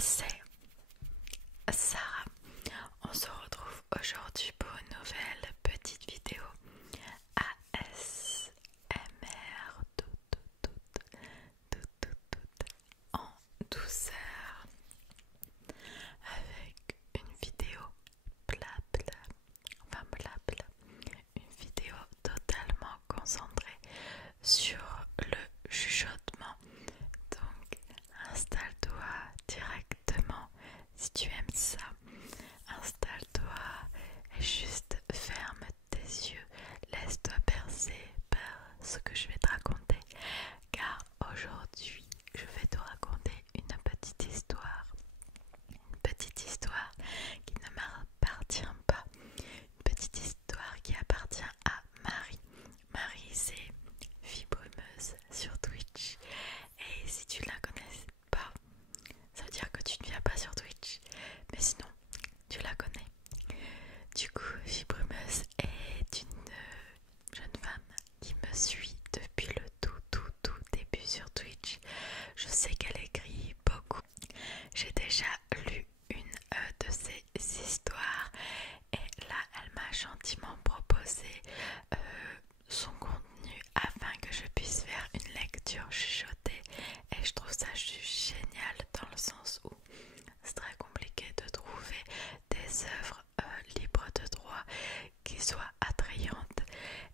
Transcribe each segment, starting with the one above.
c'est Sarah. On se retrouve aujourd'hui pour une nouvelle petite vidéo ASMR tout en douceur avec une vidéo blabla, une vidéo totalement concentrée sur le chuchotement. Donc installe-toi directement si tu aimes ça. Installe-toi et juste ferme tes yeux. Laisse-toi bercer par ce que je vais te raconter. Car aujourd'hui, je vais te raconter une petite histoire. Une petite histoire qui ne m'appartient pas. Une petite histoire qui appartient à Marie. Marie, c'est fille brumeuse sur Twitch. Et si tu la connais pas, ça veut dire que tu ne viens pas sur Twitch. Mais sinon, tu la connais. Du coup, fille brumeuse est une jeune femme qui me suit depuis le tout début sur Twitch. Je sais qu'elle écrit beaucoup. J'ai déjà lu une de ses histoires et là, elle m'a gentiment proposé son contenu afin que je puisse faire une lecture chuchotée et je trouve ça juste génial dans le sens où c'est très compliqué de trouver des œuvres libres de droit qui soient attrayantes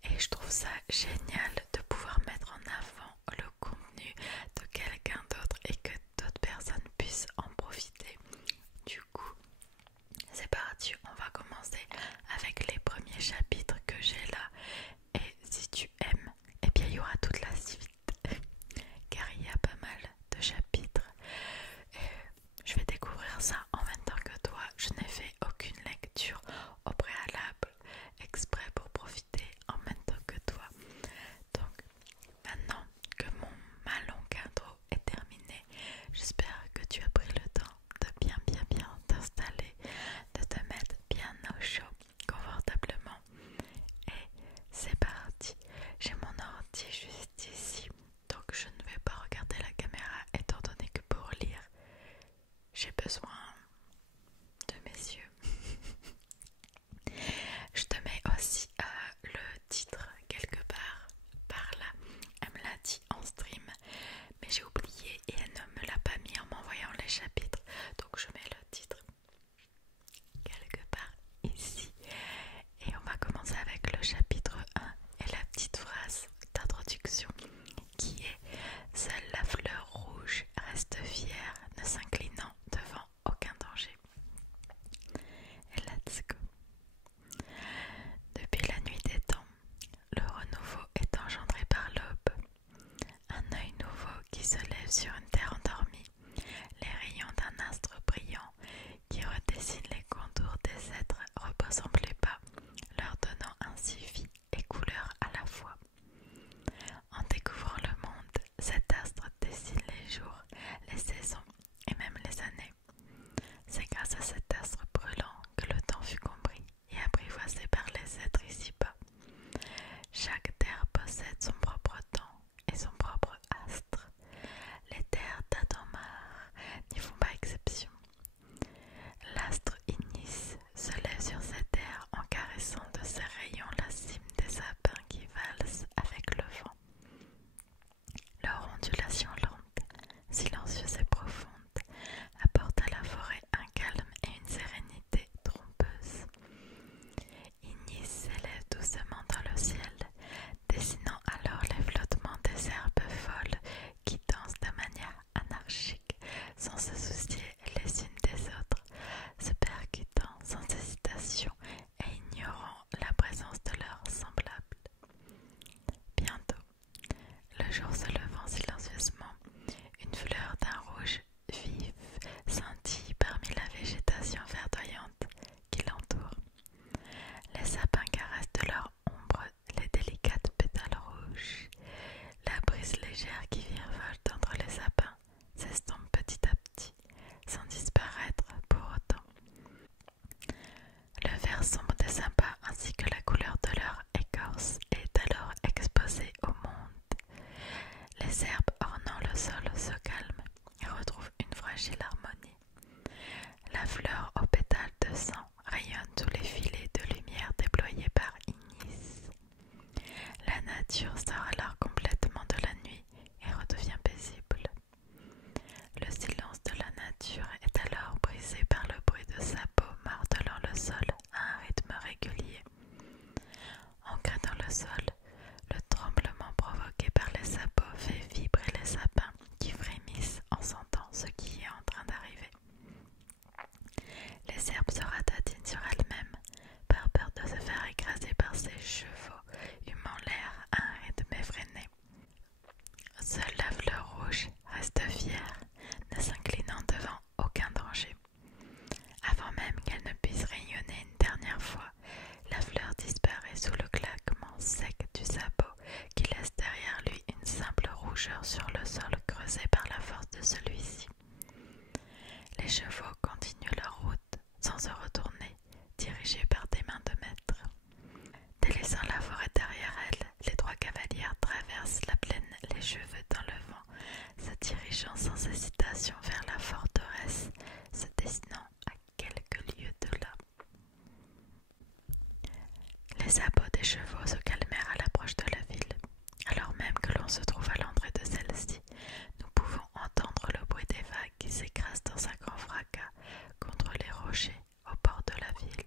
et je trouve ça génial de pouvoir mettre en avant le contenu de quelqu'un d'autre et que d'autres personnes puissent en profiter. Du coup, c'est parti, on va commencer avec les premiers chapitres que j'ai là. Et si tu aimes, eh bien il y aura toute la suite. Car il y a pas mal de chapitres. Et je vais découvrir ça en même temps que toi. Je n'ai fait aucune lecture au préalable, exprès pour profiter en même temps que toi. Donc, maintenant que ma longue intro est terminée, j'espère que tu as pris le temps de bien t'installer, de te mettre bien au chaud, confortablement. Et c'est parti. J'ai mon ordi juste ici, donc je ne vais pas regarder la caméra étant donné que pour lire, j'ai besoin de mes yeux. Je te mets aussi le titre quelque part par là. Elle me l'a dit en stream, mais j'ai oublié et elle ne me l'a pas mis en m'envoyant les chapitres. Donc je mets le titre quelque part ici. Et on va commencer avec le chapitre 1 et la petite phrase d'introduction qui est: seule la fleur rouge reste fière, ne s'inclinant devant aucun danger. Et let's go. Depuis la nuit des temps, le renouveau est engendré par l'aube. Un œil nouveau qui se lève sur une terre endormie, les rayons d'un astre brillant qui redessine les contours des êtres reposant les pas, leur donnant ainsi vie et couleur à la fois. En découvrant le monde, cet astre dessine les jours, les saisons et même les années. C'est grâce à cet astre brûlant que le temps fut compris et apprivoisé par les êtres ici-bas. Chaque terre possède son propre temps et son propre astre. Les terres d'Adamar n'y font pas exception. L'astre Ignis se lève sur cette terre en caressant de ses rayons la cime des sapins qui valsent avec le vent. Leur ondulation nature sort alors complètement de la nuit et redevient paisible. Le silence de la nature est alors brisé par le bruit de sabots martelant le sol à un rythme régulier. Ancré dans le sol, le tremblement provoqué par les sabots fait vibrer les sapins qui frémissent en sentant ce qui est en train d'arriver. Les herbes se ratatinent sur elles-mêmes par peur de se faire écraser par ces chevaux humant l'air à un rythme effréné. Seule la fleur rouge reste fière, ne s'inclinant devant aucun danger. Avant même qu'elle ne puisse rayonner une dernière fois, la fleur disparaît sous le claquement sec du sabot qui laisse derrière lui une simple rougeur sur le sol creusé par la force de celui-ci. Les chevaux continuent leur route sans se retourner, dirigés par des mains de maître. Délaissant la forêt derrière elle, les 3 cavalières traversent la plaine les cheveux dans le vent, se dirigeant sans hésitation vers la forteresse, se dessinant à quelques lieues de là. Les sabots des chevaux se calmèrent à l'approche de la ville. Alors même que l'on se trouve à l'entrée de celle-ci, nous pouvons entendre le bruit des vagues qui s'écrasent dans un grand fracas contre les rochers au bord de la ville.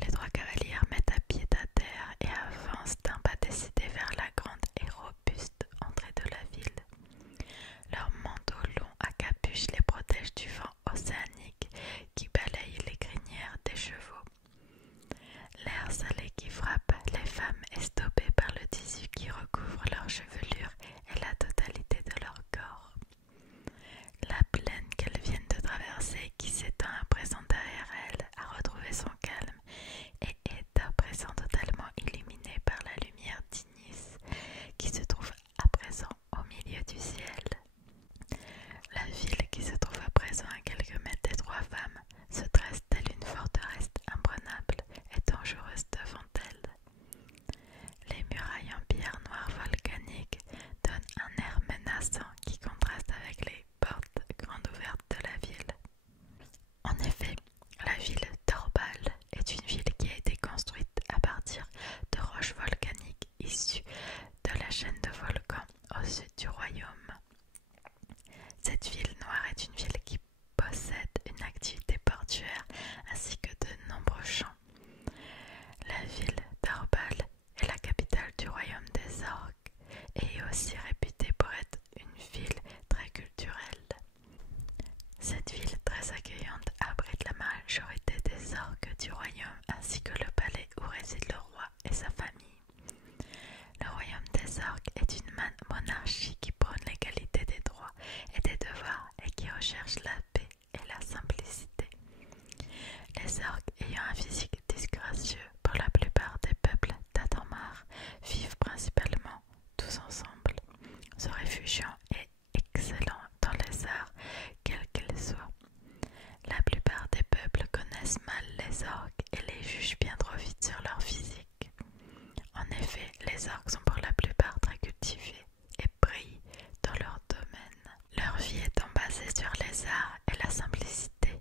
Les 3 cavalières mettent à pied à terre et avancent d'un pas décidé vers la grande et robuste entrée de la ville. Leurs manteaux longs à capuche les protègent du vent océanique qui balaye les crinières des chevaux. L'air salé qui frappe les femmes est stoppé par le tissu qui recouvre leur chevelure et la totalité de leur corps. La plaine qu'elles viennent de traverser, qui s'étend à présent derrière elles, a retrouvé son calme et est à présent totalement illuminée par la lumière d'Inis, qui se trouve à présent au milieu du ciel. La ville, qui se trouve à présent à quelques mètres des 3 femmes, se dresse telle une forteresse imprenable et dangereuse devant elle. Les murailles en pierre noire volcanique donnent un air menaçant qui contraste avec les portes grandes ouvertes de la ville. En effet, la ville d'Orbal est une ville qui a été construite à partir de roches volcaniques issues de la chaîne de volcans au sud du royaume. Cette ville noire est une ville qui possède une activité portuaire ainsi que de nombreux champs. La ville d'Orbal est la capitale du royaume des orques et est aussi réputée pour être une ville très culturelle. Cette ville très accueillante abrite la majorité des orques du royaume ainsi que le palais où réside le roi et sa famille. Le royaume des orques est une monarchie qui prône l'égalité des droits et des devoirs et qui recherche la paix et la simplicité. Les orques ayant un physique disgracieux pour la plupart des peuples d'Adamar vivent principalement tous ensemble, se réfugiant et excellant dans les arts quels qu'ils soient. La plupart des peuples connaissent mal les orques et les jugent bien trop vite sur leur physique. En effet, les orques sont pour la plupart très cultivés et brillent dans leur domaine. Leur vie étant basée sur les arts et la simplicité,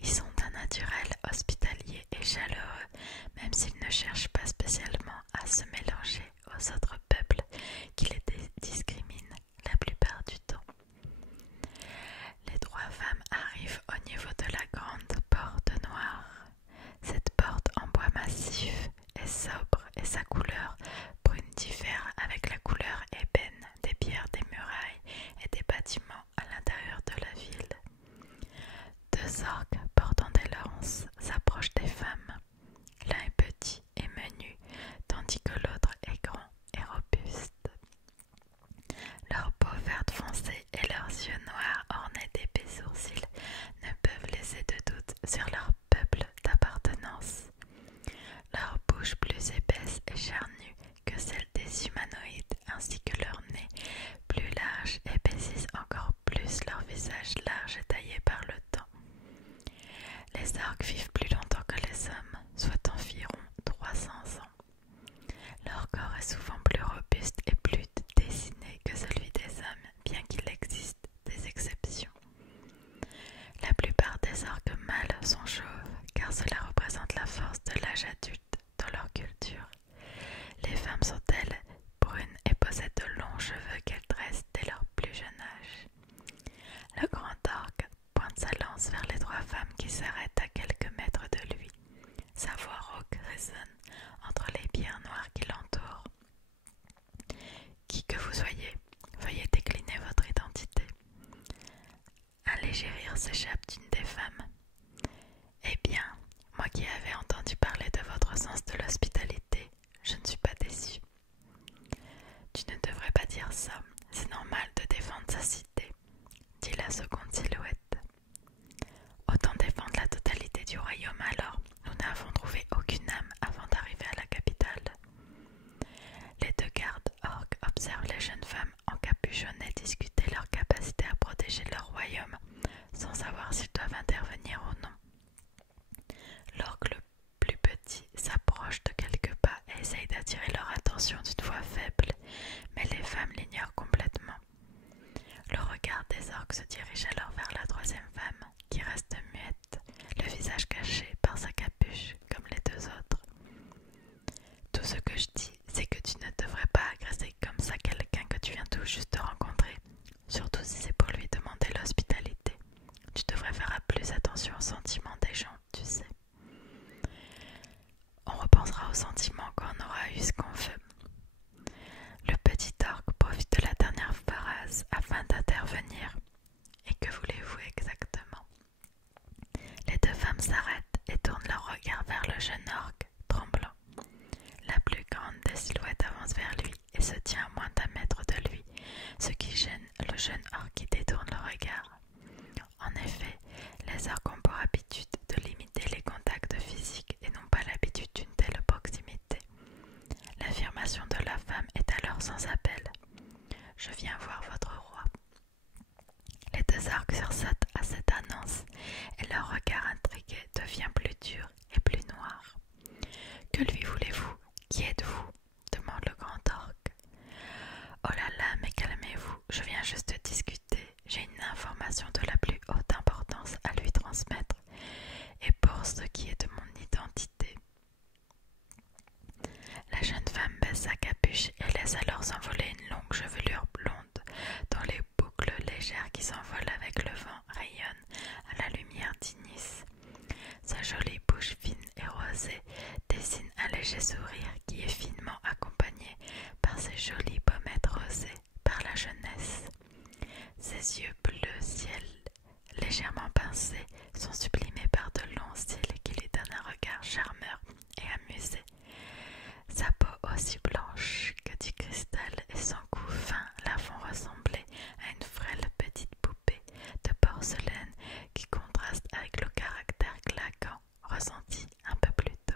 ils sont d'un naturel hospitalier et chaleureux, même s'ils ne cherchent pas spécialement à se mélanger aux autres peuples qui les discriminent la plupart du temps. Les 3 femmes arrivent au niveau de la grande porte noire. Cette porte en bois massif est sobre et sa couleur brune diffère avec la couleur ébène des pierres des murailles et des bâtiments à l'intérieur de la ville. 2 orques portant des lances s'approchent des femmes. L'un est petit et menu, tandis que l'autre est grand et robuste. diriger leur royaume sans savoir s'ils doivent intervenir ou non. L'orque le plus petit s'approche de quelques pas et essaye d'attirer leur attention d'une voix faible, mais les femmes l'ignorent complètement. Le regard des orques se dirige alors vers la troisième femme, qui reste muette, le visage caché par sa capuche, comme les deux autres. Tout ce que je dis, c'est que tu ne devrais pas agresser comme ça quelqu'un que tu viens tout juste de rencontrer, surtout si c'est pour lui demander l'hospitalité. Tu devrais faire plus attention aux sentiments des gens, tu sais. On repensera aux sentiments quand on aura eu ce qu'on veut. Le petit orque profite de la dernière phrase afin d'intervenir. Et que voulez-vous exactement? Les deux femmes s'arrêtent et tournent leur regard vers le jeune orque, tremblant. La plus grande des silhouettes avance vers lui et se tient à moins d'un mètre de lui, ce qui gêne le jeune orque qui détourne le regard. En effet, les orques ont pour habitude de limiter les contacts physiques et n'ont pas l'habitude d'une telle proximité. L'affirmation de la femme est alors sans appel. « Je viens voir votre roi. » Les deux orques sursautent à cette annonce et leur regard intrigué devient plus dur et plus noir. « Que lui voulez-vous? Qui êtes-vous? » demande le grand orque. « Oh là là, mais calmez-vous, je viens juste de discuter. J'ai une information de la plus haute importance à lui transmettre. Et pour ce qui est de mon identité. » La jeune femme baisse sa capuche et laisse alors s'envoler une longue chevelure blonde, dont les boucles légères qui s'envolent avec le vent rayonnent à la lumière d'Inis. Sa jolie bouche fine et rosée dessine un léger sourire qui est finement accompagné par ses jolies pommettes rosées par la jeunesse. Ses yeux bleu ciel, légèrement pincés, sont sublimés par de longs cils qui lui donnent un regard charmeur et amusé. Sa peau aussi blanche que du cristal et son cou fin la font ressembler à une frêle petite poupée de porcelaine qui contraste avec le caractère claquant ressenti un peu plus tôt.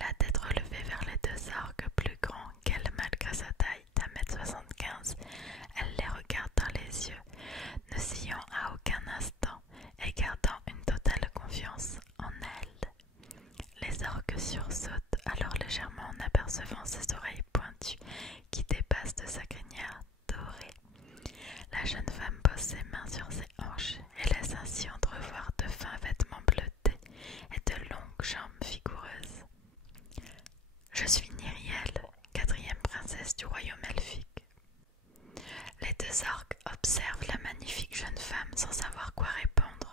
La tête relevée vers les deux orques plus grands qu'elle malgré sa taille d'1,75 m, elle les regarde dans les yeux, ne sciant à aucun instant et gardant une totale confiance en elle. Les orques sursautent alors légèrement en apercevant ses oreilles pointues qui dépassent de sa crinière dorée. La jeune femme pose ses mains sur ses hanches et laisse ainsi entrevoir de fins vêtements bleutés et de longues jambes vigoureuses. « Je suis Nyriel, quatrième princesse du royaume elfique. » Les deux orques observent la magnifique jeune femme sans savoir quoi répondre,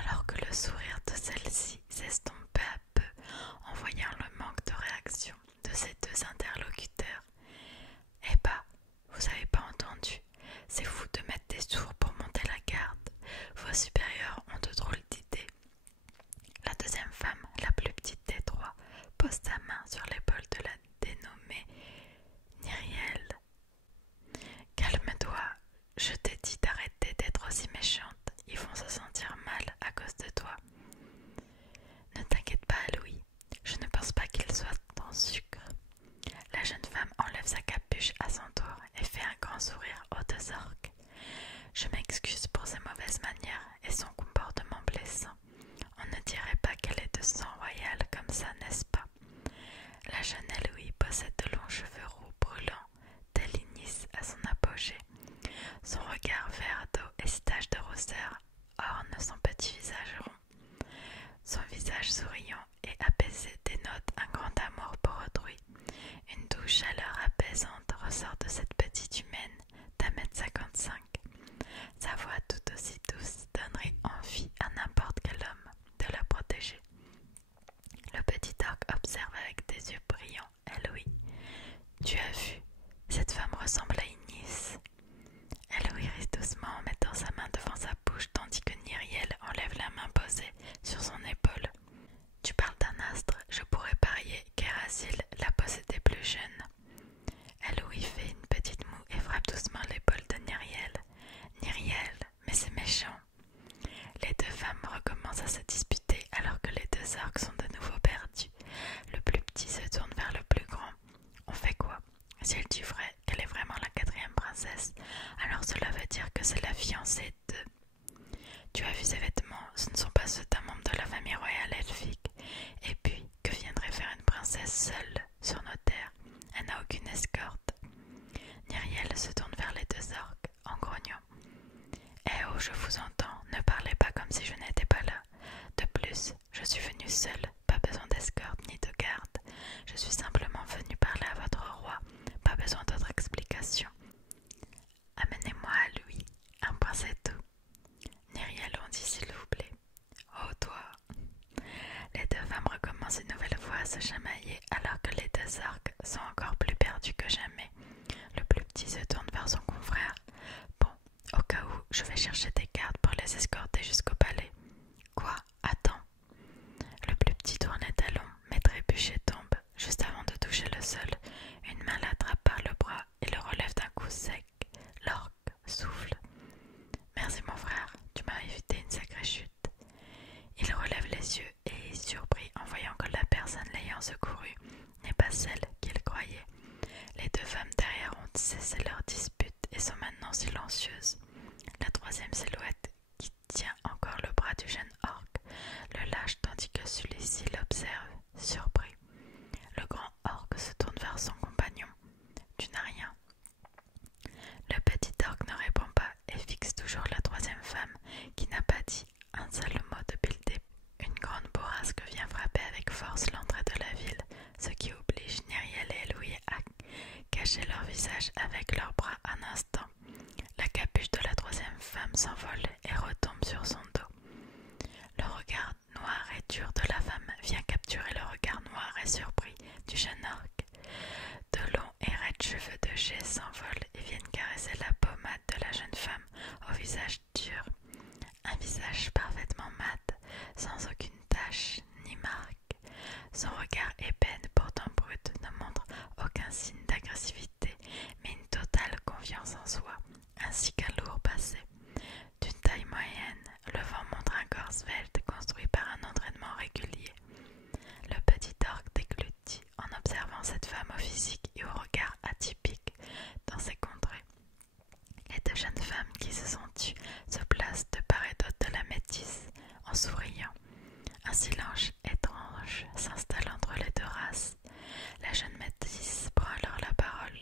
alors que le sourire de celle-ci s'estompe peu à peu en voyant le manque de réaction de ses deux interlocuteurs. « Eh bah, vous avez pas entendu, c'est vous de mettre des sourds pour monter la garde. Vos supérieurs ont de drôles d'idées. » La deuxième femme, la plus petite des trois, pose sa main sur l'épaule de la dénommée Nyriel. « Calme-toi, je t'ai dit d'arrêter d'être aussi méchante, ils vont se sentir mal à cause de toi. » « Ne t'inquiète pas, Louis, je ne pense pas qu'il soit en sucre. » cela veut dire que c'est la fiancée de... Tu as vu ses vêtements, ce ne sont pas ceux d'un membre de la famille royale elfique. Et puis, que viendrait faire une princesse seule sur nos terres? Elle n'a aucune escorte. Myriel se tourne vers les deux orques en grognant. Eh oh, je vous entends, ne parlez pas comme si je n'étais pas là. De plus, je suis venue seule, pas besoin d'escorte ni de garde. Je suis simplement venue parler à votre roi, pas besoin d'autre explication. Amenez-moi à lui, un point c'est tout. Myriel on dit s'il vous plaît. Oh toi. Les deux femmes recommencent une nouvelle fois à se chamailler alors que les deux orques sont encore plus perdus que jamais. Le plus petit se tourne vers son confrère. Bon, au cas où, je vais chercher des gardes pour les escorter jusqu'au palais. Quoi? Attends. Le plus petit tourne les talons, mais trébuche et tombe. Juste avant de toucher le sol, une main l'attrape par le bras et le relève d'un coup sec. L'orque souffle. Merci mon frère, tu m'as évité une sacrée chute. Il relève les yeux et est surpris en voyant que la personne l'ayant secouru n'est pas celle qu'il croyait. Les deux femmes derrière ont cessé leur dispute et sont maintenant silencieuses. La troisième silhouette, qui tient encore le bras du jeune orque, le lâche tandis que celui-ci l'observe, surpris. Le grand orque se tourne vers son compagnon. Tu n'as rien. Le petit orque ne répond pas et fixe toujours la troisième femme, qui n'a pas dit un seul mot depuis le début. Une grande bourrasque vient frapper avec force l'entrée de la ville, ce qui oblige Nyriel et Louis à cacher leur visage avec leurs bras un instant. La capuche de la troisième femme s'envole et retombe sur son dos. Le regard noir et dur de la femme vient capturer le regard noir et surpris du jeune orque. De longs et raides cheveux de jet s'envolent et viennent caresser la pommade de la jeune femme au visage dur. Un visage parfaitement mat, sans aucune tache ni marque. Son regard épais, pourtant brut, ne montre aucun signe d'agressivité, mais une totale confiance en soi, ainsi qu'un lourd passé. D'une taille moyenne, le vent montre un corps svelte construit par un entraînement régulier. Le petit orque déglutit en observant cette femme au physique et au regard atypique dans ses contrées. Les deux jeunes femmes qui se sont tues se placent de part et d'autre de la métisse en souriant. Un silence étrange s'installe entre les deux races. La jeune métisse prend alors la parole.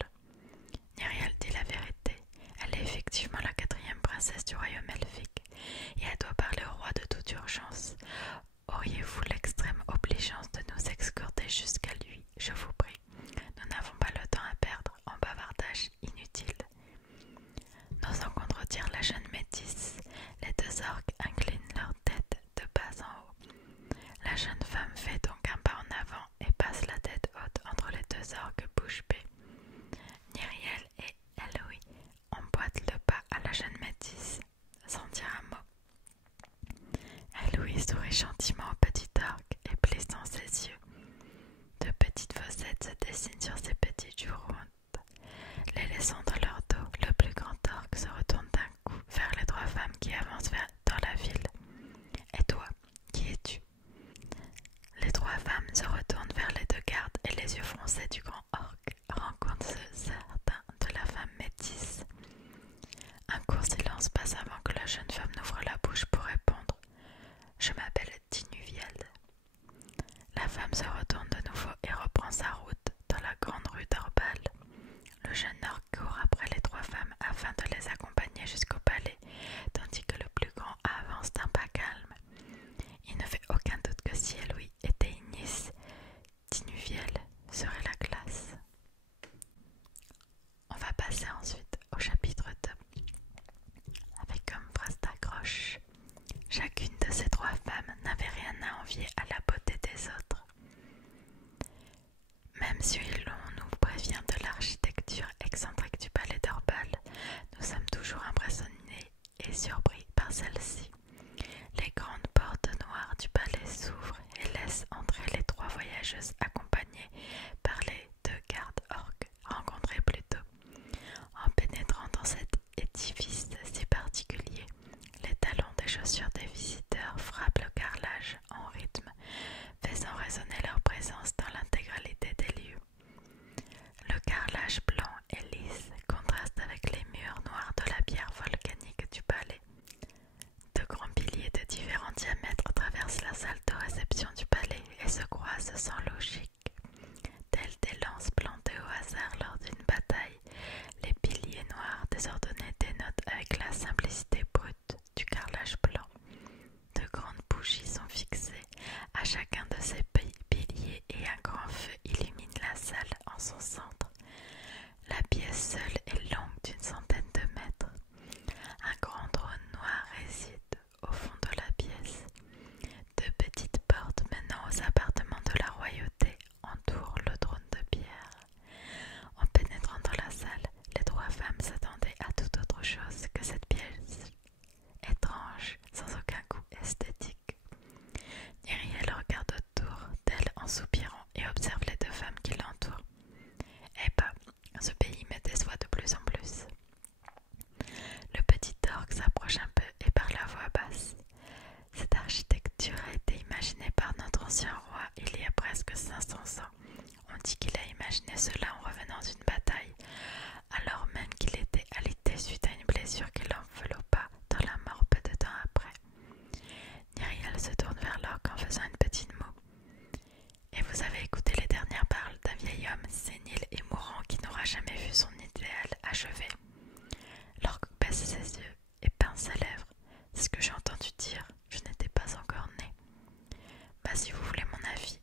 Nyriel dit la vérité. Elle est effectivement la quatrième princesse du royaume elfique et elle doit parler au roi de toute urgence. Auriez-vous l'extrême obligeance de nous escorter jusqu'à lui, je vous prie. Nous n'avons pas le temps à perdre en bavardage inutile. N'osant contredire la jeune métisse, les deux orques inclinent leur tête de bas en haut. La jeune son centre. La pièce seule est longue d'une centaine de mètres. Un grand trône noir réside au fond de la pièce. Deux petites portes menant aux appartements de la royauté entourent le trône de pierre. En pénétrant dans la salle, les trois femmes s'attendaient à toute autre chose que cette pièce étrange, sans aucun goût esthétique. Myriel regarde autour d'elle en soupirant et observe les deux femmes qui l'entourent. Eh ben, ce pays me déçoit de plus en plus. Le petit orque s'approche un peu et parle à voix basse. Cette architecture a été imaginée par notre ancien roi il y a presque 500 ans. On dit qu'il a imaginé cela en revenant d'une bataille, alors même qu'il était alité suite à une blessure qui l'enveloppa dans la mort peu de temps après. Nyriel se tourne vers l'orque en faisant une petite moue. Et vous avez écouté les dernières paroles d'un vieil homme sénile et mourant qui n'aura jamais vu son idéal achevé. L'orque baisse ses yeux et pince ses lèvres. C'est ce que j'ai entendu dire. Je n'étais pas encore née. Bah si vous voulez mon avis,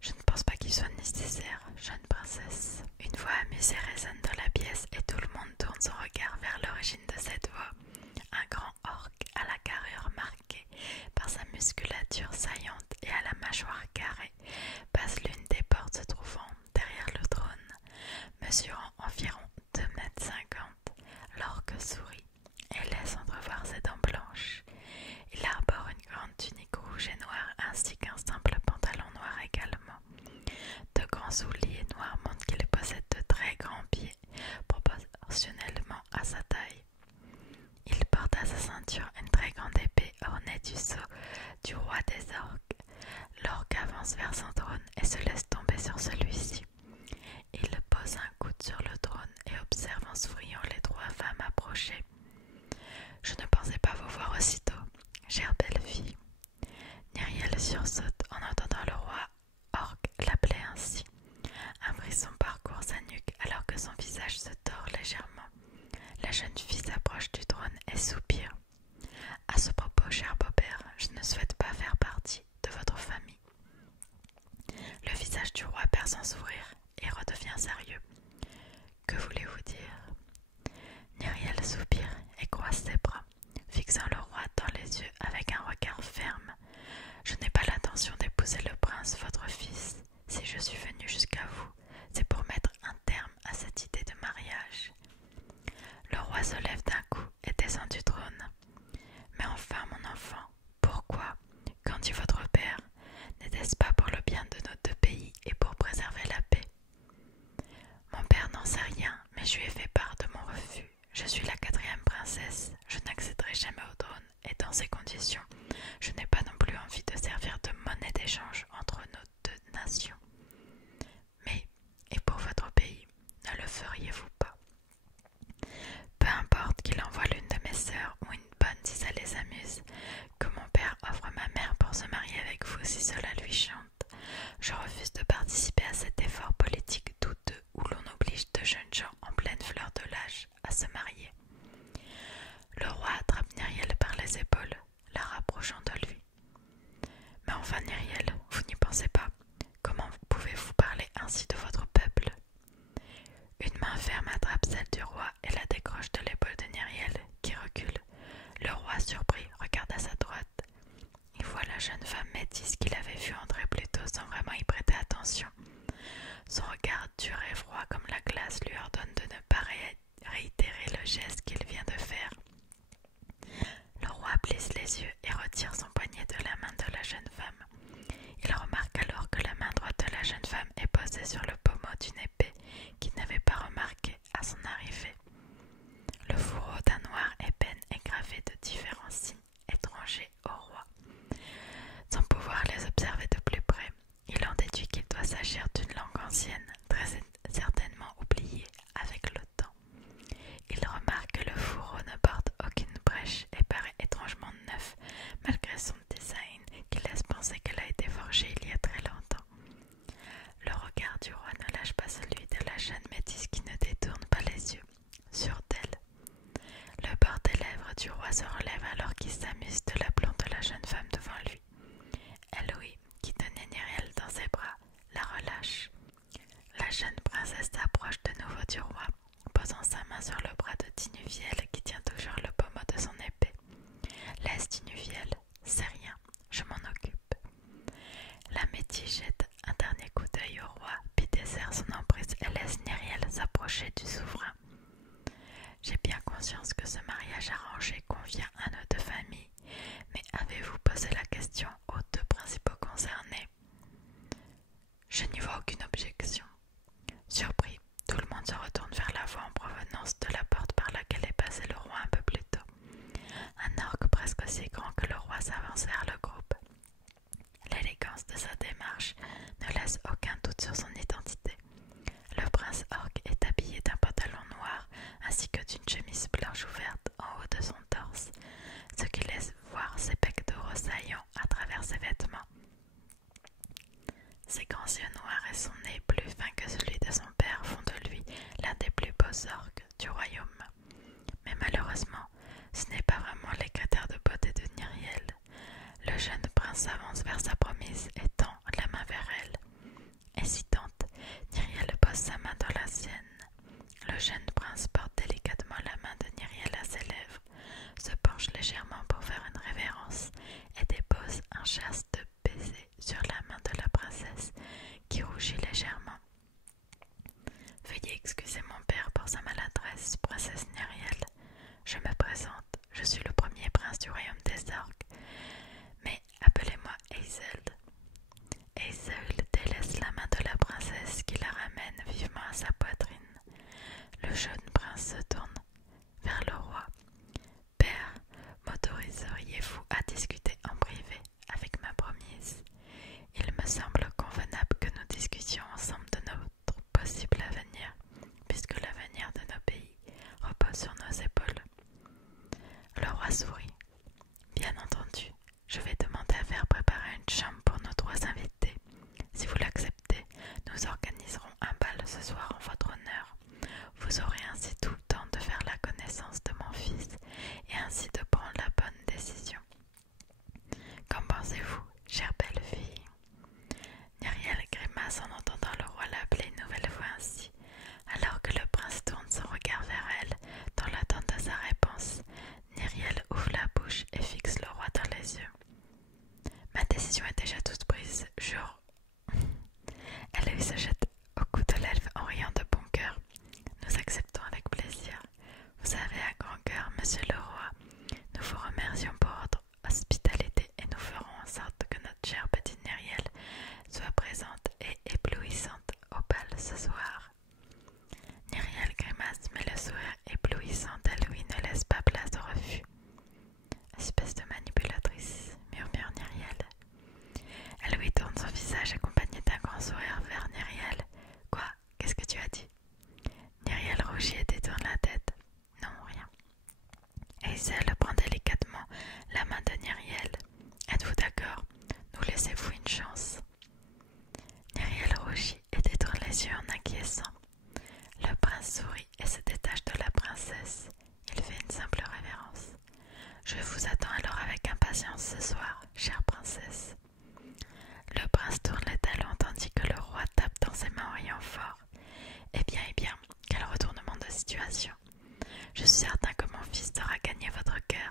je ne pense pas qu'il soit nécessaire, jeune princesse. Une voix amusée résonne dans la pièce et tout le monde tourne son regard vers l'origine de cette voix. Un grand orque à la carrure marquée par sa musculature saillante et à la mâchoire carrée passe l'une des portes se trouvant derrière le trône. Mesurant environ 2,50 m, l'orque sourit et laisse entrevoir ses dents blanches. Il arbore une grande tunique rouge et noire ainsi qu'un simple pantalon noir également. De grands souliers noirs montrent qu'il possède de très grands pieds, proportionnellement à sa taille. Il porte à sa ceinture une très grande épée ornée du sceau du roi des orques. L'orque avance vers son trône et se laisse tomber sur celui-ci. Il pose un coude sur le trône et observe en souriant les trois femmes approcher. « Je ne pensais pas vous voir aussitôt, chère belle fille. » Nyriel sursaute en entendant le roi orque l'appeler ainsi. Un frisson parcourt sa nuque alors que son visage se tord légèrement. La jeune fille s'approche du trône et soupire. « À ce propos, cher beau-père, je ne souhaite pas faire partie de votre famille. » Le visage du roi perd son sourire et redevient sérieux. « Que voulez-vous dire ?» Nyriel soupire et croise ses bras, fixant le roi dans les yeux avec un regard ferme. « Je n'ai pas l'intention d'épouser le prince, votre fils. Si je suis venue jusqu'à vous, c'est pour mettre un terme à cette idée de mariage. » Le roi se lève d'un coup et descend du trône. « Mais enfin, mon enfant, pourquoi, quand dit votre père, n'était-ce pas pour le bien de nos deux pays et pour préserver la paix ?» Mon père n'en sait rien, mais je lui ai fait part de mon refus. Je suis la 4e princesse, je n'accéderai jamais au trône, et dans ces conditions, je n'ai pas non plus envie de servir de monnaie d'échange entre nos deux nations. Mais, et pour votre pays, ne le feriez-vous pas? Peu importe qu'il envoie l'une de mes sœurs ou une bonne si ça les amuse, que mon père offre ma mère pour se marier avec vous si cela lui chante. Je refuse de participer à cet effort politique douteux où l'on oblige de jeunes gens en pleine fleur de l'âge à se marier. Le roi attrape Nyriel par les épaules, la rapprochant de lui. Mais enfin, Nyriel, vous n'y pensez pas. Comment pouvez-vous parler ainsi de votre peuple? Une main ferme attrape celle du roi et la décroche de l'épaule de Nyriel, qui recule. Le roi, surpris, regarde à sa droite. Il voit la jeune femme métisse qu'il avait vue entrer plus tôt sans vraiment y prêter attention. Son regard dur et froid comme la glace lui ordonne de ne pas réitérer le geste qu'il vient de faire. Le roi plisse les yeux et retire son poignet de la main de la jeune femme. Il remarque alors que la main droite de la jeune femme est posée sur le pommeau d'une épée qu'il n'avait pas remarqué à son arrivée. Le fourreau d'un noir ébène est gravé de différents signes étrangers au roi. Sans pouvoir les observer de s'approche de nouveau du roi, posant sa main sur le bras de Tinuviel qui tient toujours le pommeau de son épée. Laisse Tinuviel, c'est rien, je m'en occupe. La métis jette un dernier coup d'œil au roi, puis desserre son emprise et laisse Nyriel s'approcher du souverain. J'ai bien conscience que ce mariage arrangé convient à nos deux familles, mais avez-vous posé la question aux deux principaux concernés? Je n'y vois aucune objection. Surpris, tout le monde se retourne vers la voie en provenance de la porte par laquelle est passé le roi un peu plus tôt. Un orque presque aussi grand que le roi s'avance vers le groupe. L'élégance de sa démarche ne laisse aucun doute sur son identité. Le prince orque est habillé d'un pantalon noir ainsi que d'une chemise blanche ouverte en haut de son torse, ce qui laisse voir ses pectoraux saillants à travers ses vêtements. Ses grands yeux noirs et son nez plus fin que celui de son père font de lui l'un des plus beaux orques du royaume. Mais malheureusement, ce n'est pas vraiment les critères de beauté de Nyriel. Le jeune prince s'avance vers sa promise et tend la main vers elle. Hésitante, Nyriel pose sa main dans la sienne. Le jeune prince porte délicatement la main de Nyriel à ses lèvres, se penche légèrement pour faire une révérence et dépose un chaste baiser sur la main de la princesse qui rougit légèrement. Veuillez excuser mon père pour sa maladresse, princesse Nyriel. Je me présente, je suis le premier prince du royaume des orques, mais appelez-moi Eiseld. Eiseld délaisse la main de la princesse qui la ramène vivement à sa poitrine. Le jeune prince se tourne vers le roi. Père, m'autoriseriez-vous à discuter en privé avec ma promise? Il me semble convenable que nous discutions ensemble de notre possible avenir, puisque l'avenir de nos pays repose sur nos épaules. Le roi sourit. Bien entendu, je vais demander à faire préparer une chambre pour nos trois invités. Si vous l'acceptez, nous organiserons un bal ce soir en votre honneur. Vous aurez ainsi tout le temps de faire la connaissance de mon fils et ainsi de prendre la bonne décision. Qu'en pensez-vous, chère belle fille? Nyriel grimace en entendant le roi l'appeler une nouvelle fois ainsi, alors que le prince tourne son regard vers elle, dans l'attente de sa réponse. Nyriel ouvre la bouche et fixe le roi dans les yeux. Ma décision est déjà toute prise, jure. Elle lui se jette au cou de l'elfe en riant de bon cœur. Nous acceptons avec plaisir. Vous avez un grand cœur, monsieur le roi. Nous vous remercions pour votre hospitalité et nous ferons en sorte que notre chère petite Nyriel soit présente et éblouissante au bal ce soir. Nyriel grimace, mais le sourire éblouissant à Louis ne laisse pas place au refus. Espèce de manipulatrice, murmure Nyriel. Elle lui tourne son visage accompagné d'un grand sourire vers Nyriel. Quoi? Qu'est-ce que tu as dit? Nyriel rougit et détourne la tête. Non, rien. Eisel prend délicatement la main de Nyriel. Êtes-vous d'accord? Nous laissez-vous une chance? Nyriel rougit et détourne les yeux en acquiesçant. Le prince sourit et se détache de la princesse. Il fait une simple révérence. Je vous attends alors avec impatience ce soir, chère princesse. Le prince tourne les talons tandis que le roi tape dans ses mains en riant fort. Eh bien, quel retournement de situation. Je suis certain que mon fils saura gagner votre cœur.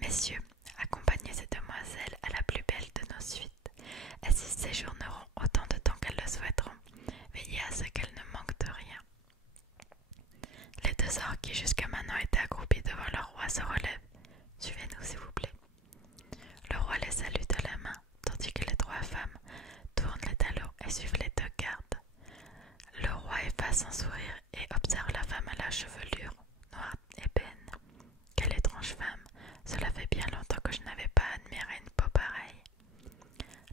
Messieurs, accompagnez ces demoiselles à la plus belle de nos suites. Elles y séjourneront autant de temps qu'elles le souhaiteront. Veillez à ce qu'elles ne manquent de rien. Les deux orques qui jusqu'à maintenant étaient accroupis devant leur roi se relèvent. Suivez-nous, s'il vous plaît. Le roi les salue de la main, tandis que les trois femmes tournent les talons et suivent les deux gardes. Le roi efface un sourire et observe la femme à la chevelure noire ébène. Quelle étrange femme! Cela fait bien longtemps que je n'avais pas admiré une peau pareille.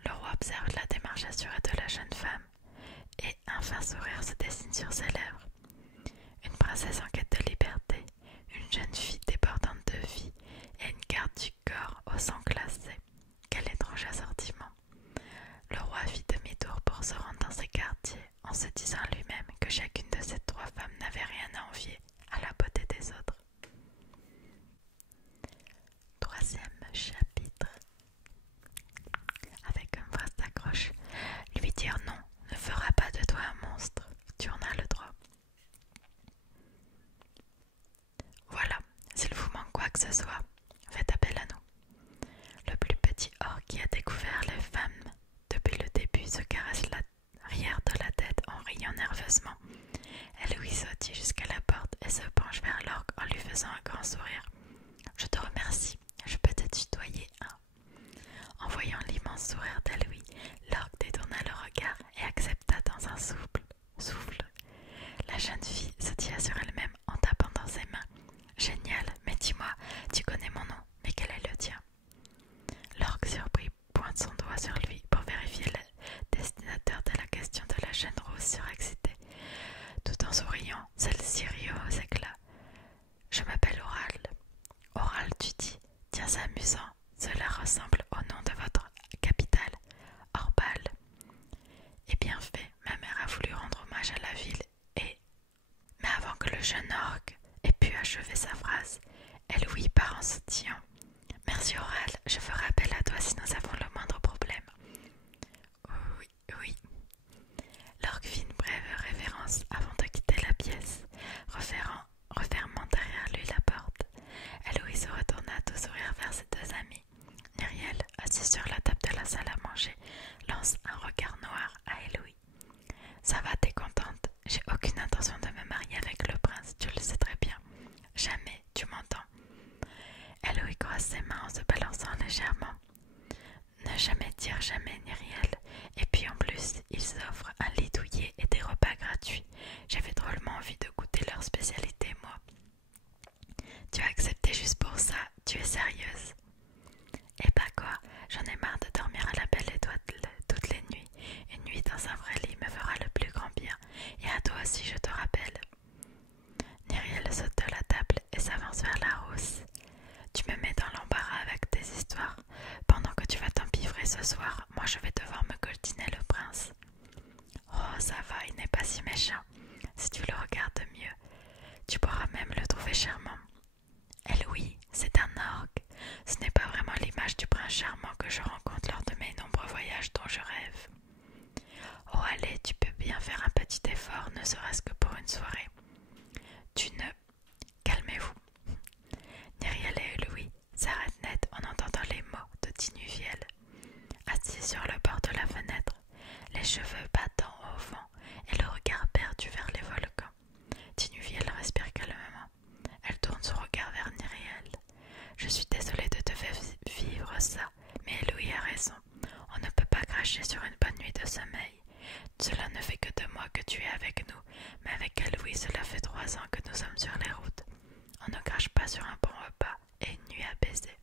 Le roi observe la démarche assurée de la jeune femme, et un fin sourire se dessine sur ses lèvres. Une princesse en quête de liberté, une jeune fille débordante de vie et une garde du corps au sang glacé. Quel étrange assortiment! Le roi fit demi-tour pour se rendre dans ses quartiers, en se disant lui-même que chacune de ces trois femmes n'avait rien à envier à la beauté des autres. Troisième chapitre. Avec une phrase d'accroche, lui dire non ne fera pas de toi un monstre. Tu en as le droit. que ce soit, faites appel à nous. Le plus petit orc qui a découvert les femmes depuis le début se caresse l'arrière de la tête en riant nerveusement. Eloï sautille jusqu'à la porte et se penche vers l'orc en lui faisant un grand sourire. « Je te remercie, je peux te tutoyer, hein ?» En voyant l'immense sourire d'Eloï, l'orc détourna le regard et accepta dans un souffle. La jeune fille sautilla sur elle-même en tapant dans ses mains. « Génial, mais dis-moi, tu connais mon nom, mais quel est le tien ?» L'orc surpris pointe son doigt sur lui pour vérifier le destinataire de la question de la jeune rose surexcitée. Tout en souriant, celle-ci rit aux éclats. « Je m'appelle Oral. »« Oral, tu dis. Tiens, c'est amusant. Cela ressemble au nom de votre capitale, Orbal. » Et bien fait, ma mère a voulu rendre hommage à la ville et... Mais avant que le jeune orc ait pu achever sa phrase, Eloï part en sautillant. « Merci Oral, je ferai appel à toi si nous avons le moindre problème. »« Oui, oui. » L'orc fit une brève révérence avant de quitter la pièce, refermant derrière lui la porte. Eloï se retourna tout sourire vers ses deux amis. Myriel, assis sur la table de la salle à manger, lance un regard noir à Eloï. « Ça va, t'es contente? J'ai aucune intention de me marier avec le prince, tu le sais très bien. Jamais, tu m'entends. » Eloï croise ses mains en se balançant légèrement. Ne jamais dire jamais, Myriel. Et puis en plus, ils offrent un lit douillet et des repas gratuits. J'avais drôlement envie de goûter leur spécialité, moi. Tu as accepté juste pour ça, tu es sérieuse? Eh bah quoi, j'en ai marre de dormir à la belle étoile toutes les nuits. Une nuit dans un vrai lit me fera le plus grand bien. Et à toi aussi, je te rappelle. Myriel saute de la table et s'avance vers la rousse. Tu me mets dans l'embarras avec tes histoires. Pendant que tu vas t'empiffrer ce soir, moi je vais devoir me coltiner le prince. Oh, ça va, il n'est pas si méchant. Si tu le regardes mieux, tu pourras même le trouver charmant. Eloï, c'est un orc. Ce n'est pas vraiment l'image du prince charmant que je rencontre lors de mes nombreux voyages dont je rêve. Oh, allez, tu peux bien faire un petit effort, ne serait-ce que pour une soirée. Tu ne... Calmez-vous. Myriel et Eloï s'arrêtent net en entendant les mots de Tinuviel. Assis sur le bord de la fenêtre, les cheveux battant au vent et le regard perdu vers les volcans, Tinuviel respire calmement. Elle tourne son regard vers Myriel. « Je suis désolée de te faire vivre ça, mais Eloï a raison. On ne peut pas cracher sur une bonne nuit de sommeil. Cela ne fait que 2 mois que tu es avec nous, mais avec Eloï, cela fait 3 ans que nous sommes sur les routes. On ne crache pas sur un bon repas et une nuit à baiser. »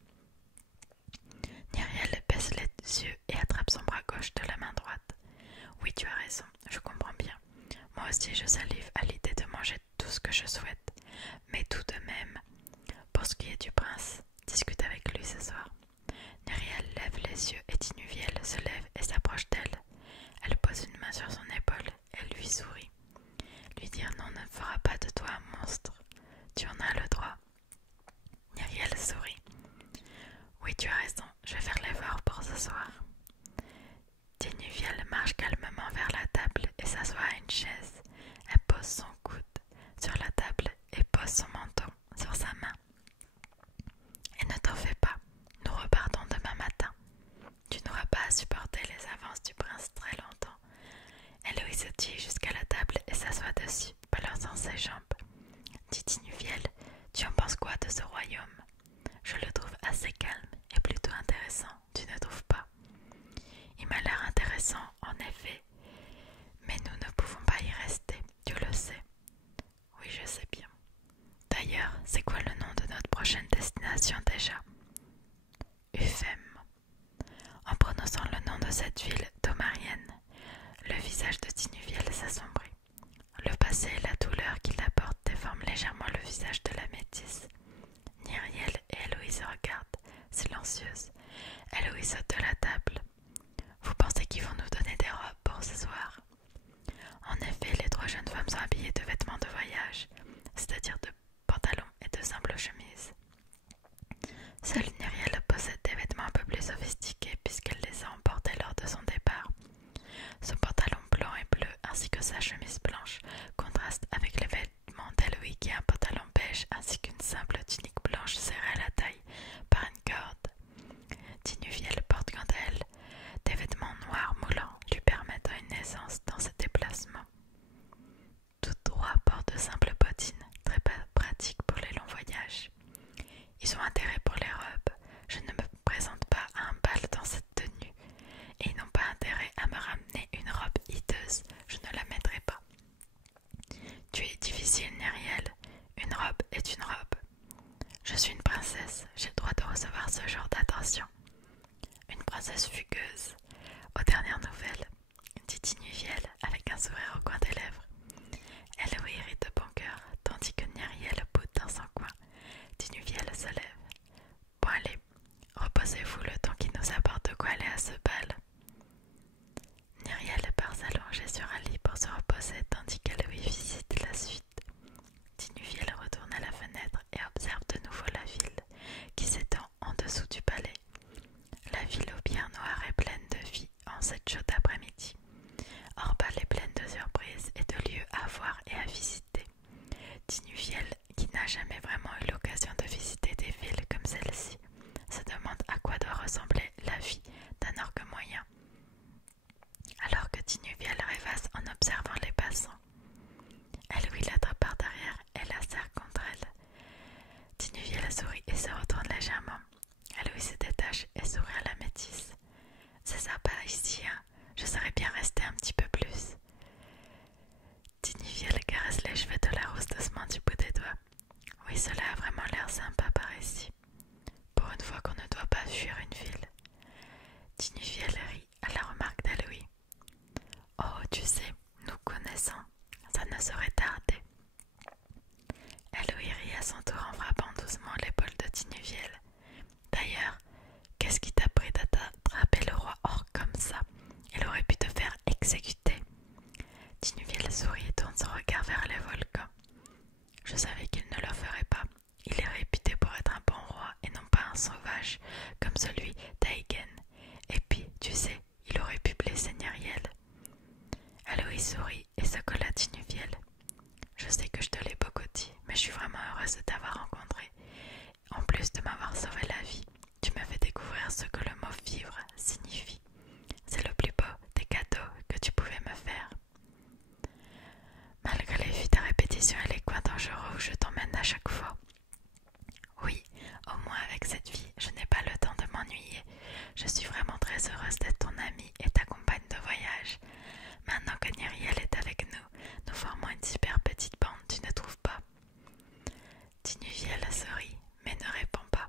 Myriel baisse les yeux et attrape son bras gauche de la main droite. « Oui, tu as raison, je comprends bien. Moi aussi, je salive à l'idée de manger tout ce que je souhaite. Mais tout de même, pour ce qui est du prince, discute avec lui ce soir. » Myriel lève les yeux et Tinuviel se lève et s'approche d'elle. Elle pose une main sur son épaule et lui sourit. Lui dire non ne fera pas de toi un monstre. Tu en as le droit. Myriel sourit. Oui, tu as raison, je vais faire l'effort pour ce soir. Tinuviel marche calmement vers la table et s'assoit à une chaise. Elle pose son coude sur la table et pose son menton sur sa main. Et ne t'en fais pas, nous repartons demain matin. Tu n'auras pas à supporter les avances du prince très longtemps. Eloï se tire jusqu'à la table et s'assoit dessus, balançant ses jambes. Dit Tinuviel, tu en penses quoi de ce royaume? Je le trouve assez calme et plutôt intéressant, tu ne trouves pas? Il m'a l'air intéressant, en effet, mais nous ne pouvons pas y rester, tu le sais. Oui, je sais bien. D'ailleurs, c'est quoi le nom de notre prochaine destination déjà? Ufem. En prononçant le nom de cette ville domarienne, le visage de Tinuviel s'assombrit. Le passé et la douleur qu'il apporte déforment légèrement le visage de la métisse. Myriel et Eloï se regardent, silencieuses. Eloï saute de la table. Vous pensez qu'ils vont nous donner des robes pour ce soir? En effet, les 3 jeunes femmes sont habillées de vêtements de voyage, c'est-à-dire de pantalons et de simples chemises. Seule Myriel possède des vêtements un peu plus sophistiqués puisqu'elle les a emportés lors de son départ. Son pantalon blanc et bleu ainsi que sa chemise blanche contrastent avec les vêtements d'Eloï qui a un pantalon beige ainsi qu'une simple tunique blanche manches serrées à la taille par une corde. Tinuviel porte quant à elle des vêtements noirs moulants lui permettant une aisance dans ses déplacements. Toutes trois portent de simples bottines, très pratiques pour les longs voyages. Ils ont intérêt pour les robes. Je ne me présente pas à un bal dans cette tenue, et ils n'ont pas intérêt à me ramener une robe hideuse. Je ne la mettrai pas. Tu es difficile, Nériel. Une robe est une robe. Je suis une princesse. J'ai le droit de recevoir ce genre d'attention. Une princesse fugueuse. Aux dernières nouvelles, dit Tinuviel avec un sourire au coin des lèvres. Elle rirait de bon cœur, tandis que Nériel boude dans son coin. Tinuviel se lève. Bon allez, reposez-vous le temps qu'il nous apporte de quoi aller à ce bal. Nériel part s'allonger sur un lit pour se reposer tandis qu'Aloïs visite la suite. Tinuviel retourne à la fenêtre et observe de nouveau la ville qui s'étend en dessous du palais. La ville aux pierres noires est pleine de vie en cette chaude après-midi. Orbal est pleine de surprises et de lieux à voir et à visiter. Tinuviel, qui n'a jamais vraiment eu l'occasion de visiter des villes comme celle-ci, se demande à quoi doit ressembler la vie d'un orque moyen. Alors que Tinuviel rêvasse en observant les passants, Eloï l'attrape par derrière et la serre contre elle. Tinuviel sourit et se retourne légèrement. Eloï se détache et sourit à la métisse. C'est sympa ici, hein. Je serais bien restée un petit peu plus. Tinuviel caresse les cheveux de la rousse doucement du bout des doigts. Oui, cela a vraiment l'air sympa par ici. Pour une fois qu'on ne doit pas fuir une ville. Tinuviel rit à la remarque d'Aloïs. Oh, tu sais, nous connaissons, ça ne saurait tarder. Aloïs rit à son tour en frappant doucement l'épaule de Tinuviel. D'ailleurs, qu'est-ce qui t'a pris d'attraper le roi orc comme ça? Il aurait pu te faire exécuter. Tinuviel sourit et tourne son regard vers les volcans. Je savais qu'il ne le ferait pas. Il est réputé pour être un bon roi et non pas un sauvage comme celui d'Aigen. Et puis, tu sais, il aurait pu blesser Nériel. Aloïs sourit et se colle à Tinuviel. Je sais que je te l'ai beaucoup dit, mais je suis vraiment heureuse de t'avoir rencontré. En plus de m'avoir sauvé la vie, tu m'as fait découvrir ce que le mot vivre signifie. C'est le plus beau des cadeaux que tu pouvais me faire. Malgré les fuites à répétition et les coins dangereux où je t'emmène à chaque fois. Oui, au moins avec cette vie, je n'ai pas le temps de m'ennuyer. Je suis vraiment très heureuse d'être ton amie et ta compagne de voyage. Maintenant que Nériel est avec nous, nous formons une super petite bande, tu ne trouves pas? Tinuviel sourit, mais ne répond pas.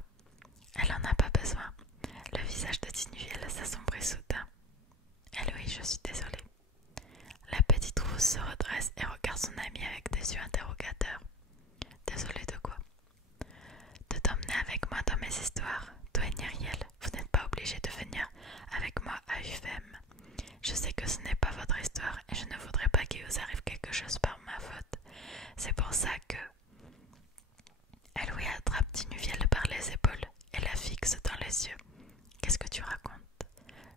Elle n'en a pas besoin. Le visage de Tinuviel s'assombrit soudain. Eloïs, je suis désolée. La petite rousse se redresse et regarde son amie avec des yeux interrogateurs. Désolée de quoi? De t'emmener avec moi dans mes histoires. Toi et Nériel, vous n'êtes pas obligés de venir avec moi à UFM. Je sais que ce n'est pas votre histoire et je ne voudrais pas qu'il vous arrive quelque chose par ma faute. C'est pour ça que... Eloïs attrape Tinuviel par les épaules et la fixe dans les yeux. Qu'est-ce que tu racontes?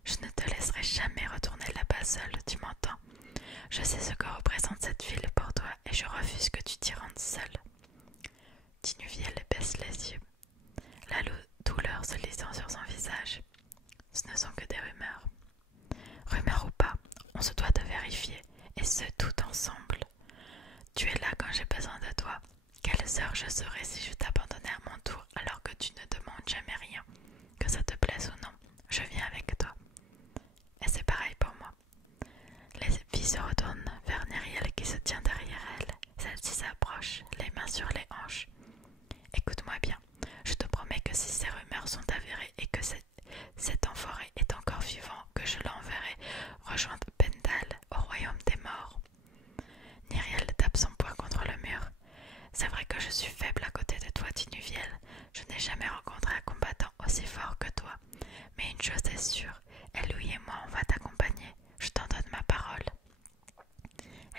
Je ne te laisserai jamais retourner là-bas seule, tu m'entends? Je sais ce que représente cette ville pour toi et je refuse que tu t'y rendes seule. Tinuviel baisse les yeux, la douleur se lisant sur son visage. Ce ne sont que des rumeurs. Rumeurs ou pas, on se doit de vérifier, et ce tout ensemble. Tu es là quand j'ai besoin de toi. Quelle heure je serai si je t'abandonnais à mon tour alors que tu ne demandes jamais rien? Que ça te plaise ou non, je viens avec toi. Et c'est pareil pour moi. Les filles se retournent vers Nériel qui se tient derrière elle. Celle-ci s'approche, les mains sur les hanches. Écoute-moi bien, je te promets que si ces rumeurs sont avérées et que cet enfoiré est encore vivant, que je l'enverrai rejoindre Pendal au royaume des morts. Nériel tape son poing contre le mur. C'est vrai que je suis faible à côté de toi, Tinuviel. Je n'ai jamais rencontré un combattant aussi fort que toi. Mais une chose est sûre, Eloïs et moi on va t'accompagner. Je t'en donne ma parole.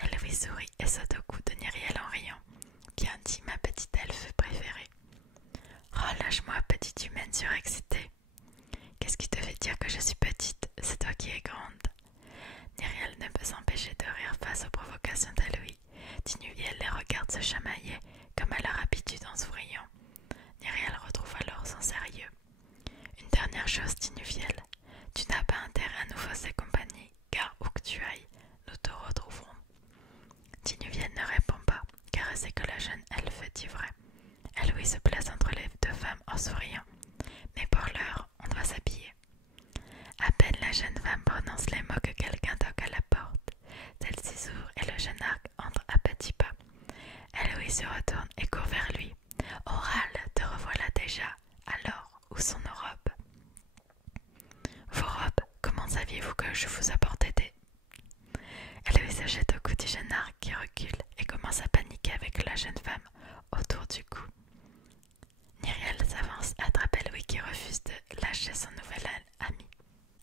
Elle lui sourit et saute au cou de Nériel en riant. Bien dit, ma petite elfe préférée. Oh, lâche-moi, petite humaine surexcitée. Qu'est-ce qui te fait dire que je suis petite? C'est toi qui es grande. Nériel ne peut s'empêcher de rire face aux provocations d'Aloïs. Tinuviel les regarde se chamailler comme à leur habitude en souriant. Nériel son sérieux. Une dernière chose, dit Nuviel. Tu n'as pas intérêt à nous fausser compagnie, car où que tu ailles, nous te retrouverons. Tinuviel ne répond pas, car elle sait que la jeune elfe dit vrai. Eloï se place entre les deux femmes en souriant. Mais pour l'heure, on doit s'habiller. À peine la jeune femme prononce les mots que quelqu'un toque à la porte. Celle-ci s'ouvre et le jeune arc entre à petits pas. Eloï se retourne et court vers lui. Oral, te revoilà déjà. Alors, où sont nos robes? Vos robes, comment saviez-vous que je vous apportais des... Eloï se jette au cou du jeune arc qui recule et commence à paniquer avec la jeune femme autour du cou. Myriel s'avance et attrape Eloï qui refuse de lâcher son nouvel ami.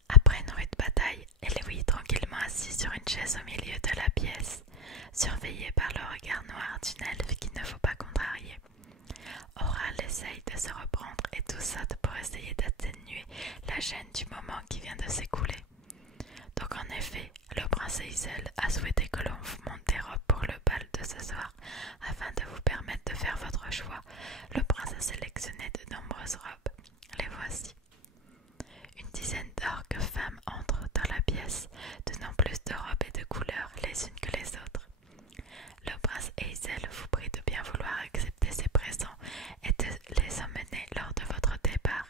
Après une rude bataille, Eloï est tranquillement assis sur une chaise au milieu de la pièce, surveillé par le regard noir d'une elfe qu'il ne faut pas contrarier. Oral essaye de se reprendre et tout ça pour essayer d'atténuer la gêne du moment qui vient de s'écouler. Donc en effet, le prince Eisel a souhaité que l'on vous monte des robes pour le bal de ce soir, afin de vous permettre de faire votre choix. Le prince a sélectionné de nombreuses robes. Les voici. Une dizaine d'orques femmes entrent dans la pièce, tenant plus de robes et de couleurs les unes que les autres. Le prince Eisel vous prie de bien vouloir accepter ces présents et de les emmener lors de votre départ.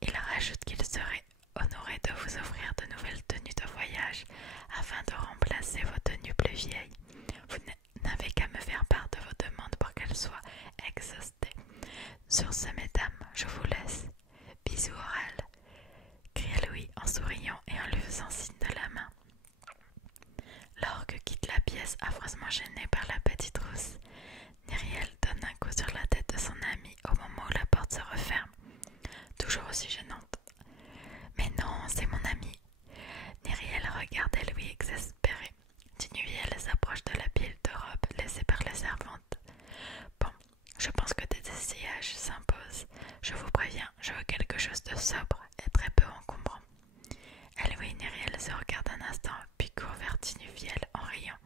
Il rajoute qu'il serait honoré de vous offrir de nouvelles tenues de voyage afin de remplacer vos tenues plus vieilles. Vous n'avez qu'à me faire part de vos demandes pour qu'elles soient exhaustées. Sur ce, mesdames, je vous laisse. Bisous Oral, cria Louis en souriant et en lui faisant signe de la main. L'orgue quitte la pièce affreusement gêné par la petite rousse. Myriel donne un coup sur la tête de son ami au moment où la porte se referme. Toujours aussi gênante. Mais non, c'est mon ami. Myriel regardait Louis exaspéré. Tinuviel s'approche de la pile de robes laissée par la servante. Bon, je pense que des essayages s'imposent. Je vous préviens, je veux quelque chose de sobre et très peu encombrant. Louis et Myriel se regardent un instant, puis courent vers Tinuviel en riant.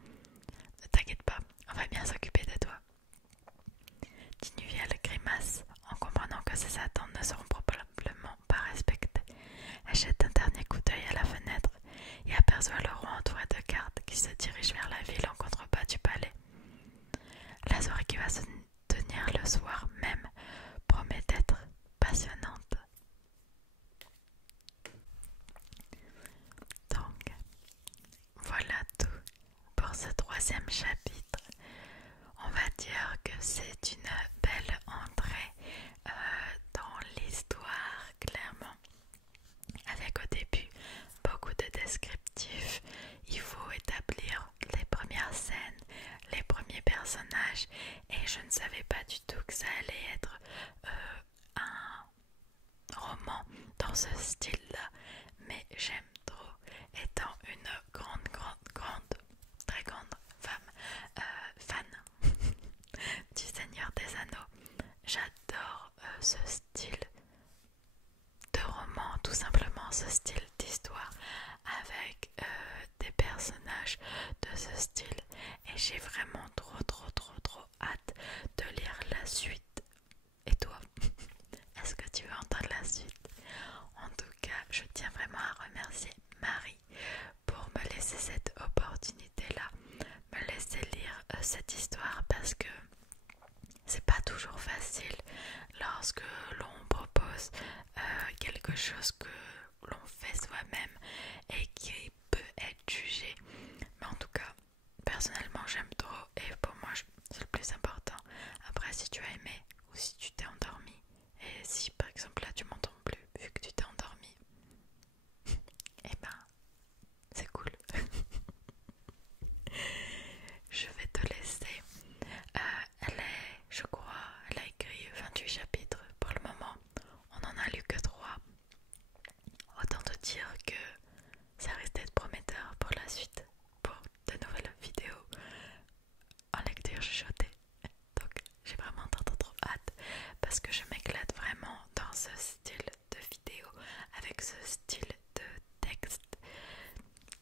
Ne t'inquiète pas, on va bien s'occuper de toi. Tinuviel grimace en comprenant que ses attentes ne seront probablement pas respectées. Elle jette un dernier coup d'œil à la fenêtre et aperçoit le roi entouré de gardes qui se dirige vers la ville en contrebas du palais. La soirée qui va se tenir le soir même promet d'être passionnante. Donc, voilà tout pour ce 3e chapitre. On va dire que c'est une belle entrée dans l'histoire, clairement. Avec au début beaucoup de descriptifs, il faut établir les premières scènes, les premiers personnages, et je ne savais pas du tout que ça allait être un roman dans ce style-là, mais j'aime trop, étant une très grande fan du Seigneur des Anneaux. J'adore ce style de roman, tout simplement ce style d'histoire avec des personnages de ce style, et j'ai vraiment trop hâte de lire la suite. Et toi, est-ce que tu veux entendre la suite? En tout cas, je tiens vraiment à remercier Marie pour me laisser cette opportunité-là, me laisser lire cette histoire, parce que c'est pas toujours facile lorsque l'on propose quelque chose que l'on fait soi-même et qui peut être jugé. Mais en tout cas, personnellement, j'aime trop, et pour moi, c'est le plus important. Après, si tu as aimé ou si tu t'es endormi, et si par exemple là tu m'entends plus vu que tu t'es endormi, eh ben, c'est cool. Je vais te laisser. Je crois, elle a écrit 28 chapitres pour le moment. On n'en a lu que 3. Autant te dire que ça risque d'être prometteur pour la suite, pour de nouvelles vidéos en lecture chuchotée. Donc j'ai vraiment trop hâte, parce que je m'éclate vraiment dans ce style de vidéo, avec ce style de texte.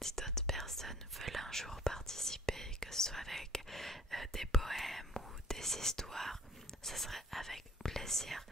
Si d'autres personnes veulent un jour participer, que ce soit avec des poèmes ou des histoires, ce serait avec plaisir.